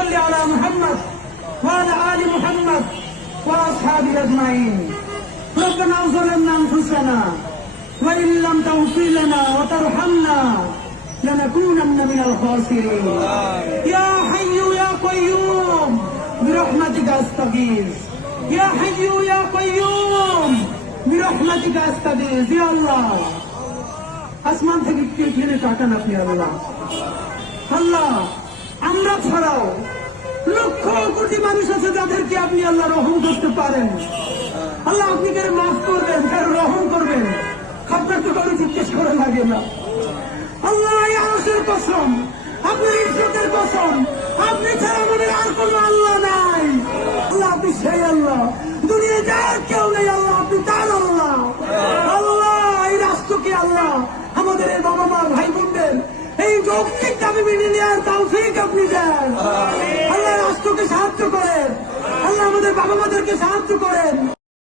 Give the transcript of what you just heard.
صل على محمد وعلى آل محمد وأصحابه أجمعين ربنا ظلمنا أنفسنا وإن لم تغفر لنا وترحمنا لنكونن من الخاسرين يا حي يا قيوم برحمتك أستغيث يا حي يا قيوم برحمتك أستغيث يا الله আসমান থেকে ফিরে তাকান আপনি আল্লাহ আল্লাহ আমরা ছাড়াও লক্ষ কোটি মানুষ আছে যাদেরকে আপনি আল্লাহ রহম করতে পারেন আল্লাহ আপনি কারো মাফ করবেন কারো রহম করবেন আপনার তো কারো জিজ্ঞেস করা লাগে না আল্লাহ এই আরশের কসম আপনার ইজ্জতের কসম আপনি ছাড়া আমাদের আর কোনো আল্লাহ নাই আল্লাহ আপনি সেই আল্লাহ দুনিয়ায় যার কেউ নেই আল্লাহ আপনি তার আল্লাহ আল্লাহ এই রাষ্ট্রকে আল্লাহ আমাদের এই বাবা মা ভাই বোনদের এই যৌক্তিক দাবি মেনে নেওয়ার তৌফিক আপনি দেন আল্লাহ রাষ্ট্রকে সাহায্য করেন আল্লাহ আমাদের বাবা মাদেরকে সাহায্য করেন